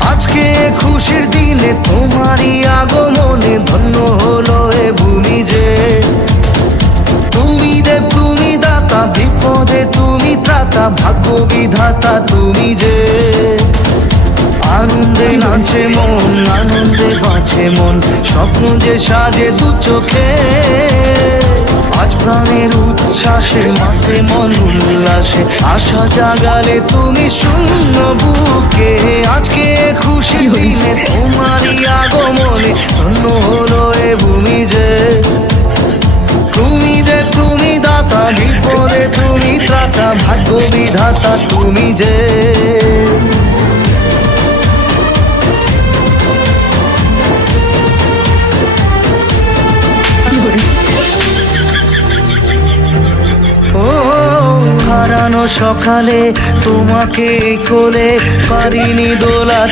আজকে খুশির দিনে তোমারই আগমনে ধন্য হলো এ ভূমি যে। তুমি দেব তুমি দাতা, বিপদে তুমি ত্রাতা, ভাগ্য বিধাতা তুমি যে। আনন্দে নাচে মন, আনন্দে বাঁচে মন, স্বপ্ন যে সাজে দু চোখে। আজ প্রাণের উচ্ছ্বাসে মাঠে মন উল্লাসে, আশা জাগালে তুমি শূন্য বুকে। আজকে খুশি দিনে তোমারই আগমনে ধন্য হলো এ ভূমি যে। তুমি দে তুমি দাতা, বিপদে তুমি ত্রাতা, ভাগ্য বিধাতা তুমি যে। হারানো সকালে তোমাকে কোলে, পারিনি দোলা